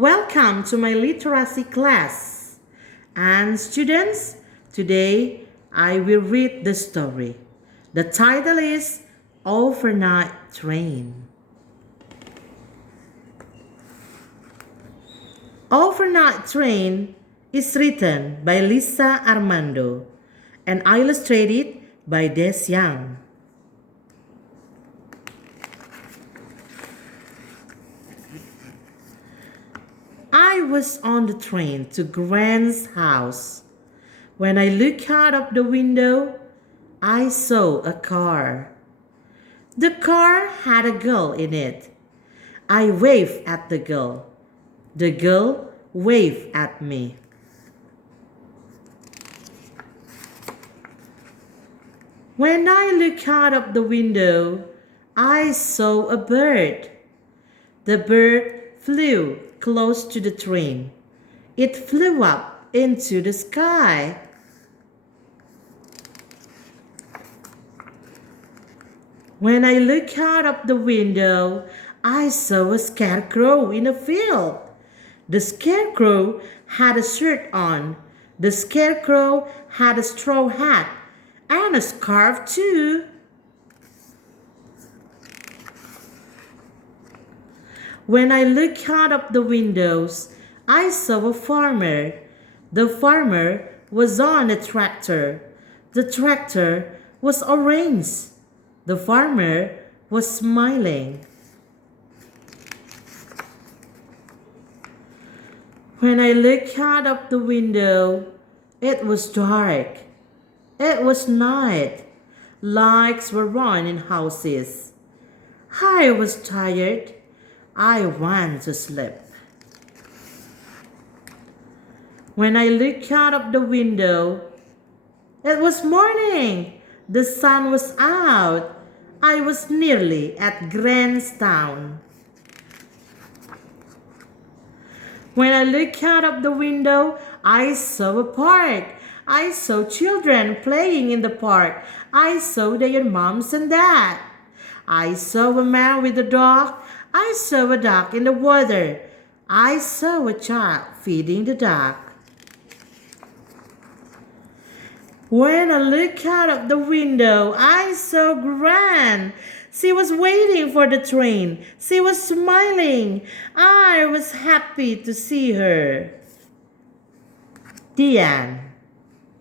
Welcome to my literacy class. And students, today I will read the story. The title is Overnight Train. Overnight Train is written by Lisa Armando and illustrated by Des Young. I was on the train to Grant's house. When I looked out of the window, I saw a car. The car had a girl in it. I waved at the girl. The girl waved at me. When I looked out of the window, I saw a bird. The bird flew close to the train. It flew up into the sky. When I looked out of the window, I saw a scarecrow in a field. The scarecrow had a shirt on. The scarecrow had a straw hat and a scarf too. When I looked out of the windows, I saw a farmer. The farmer was on a tractor. The tractor was orange. The farmer was smiling. When I looked out of the window, it was dark. It was night. Lights were on in houses. I was tired. I went to sleep. When I looked out of the window, it was morning. The sun was out. I was nearly at Grantstown. When I looked out of the window, I saw a park. I saw children playing in the park. I saw their moms and dad. I saw a man with a dog. I saw a duck in the water. I saw a child feeding the duck. When I looked out of the window, I saw Gran. She was waiting for the train. She was smiling. I was happy to see her. The end.